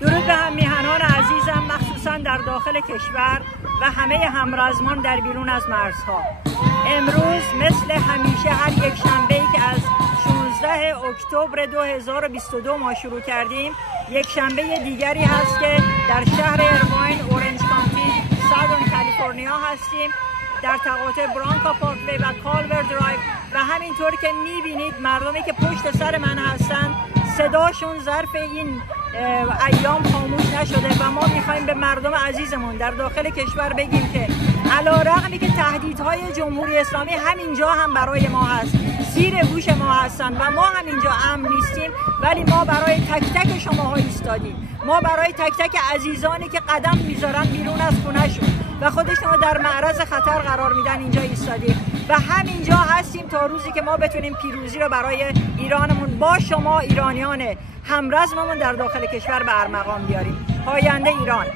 درود به هم میهنان عزیزم، مخصوصا در داخل کشور و همه همرزمان در بیرون از مرزها. امروز مثل همیشه هر یک شنبه‌ای که از 16 اکتبر 2022 ما شروع کردیم، یک شنبه دیگری هست که در شهر ایرواین، اورنج کانتی، سادرن کالیفرنیا هستیم، در تقاطع برانکا پارکوی و کالور درایو و همینطور که میبینید مردمی که پشت سر من هستن صداشون ظرف این ایام خاموش نشده و ما میخوایم به مردم عزیزمون در داخل کشور بگیم که علیرغمی که تهدیدهای جمهوری اسلامی همینجا هم برای ما هست، زیر گوش ما هستن و ما همینجا امن نیستیم، ولی ما برای تک تک شماها ایستادیم. ما برای تک تک عزیزانی که قدم میذارن بیرون از خونه‌شون و خودشون رو در معرض خطر قرار میدن اینجا ایستادیم و همینجا هستیم تا روزی که ما بتونیم پیروزی رو برای ایرانمون با شما ایرانیان همرزممون در داخل کشور به ارمغان بیاریم. پاینده ایران.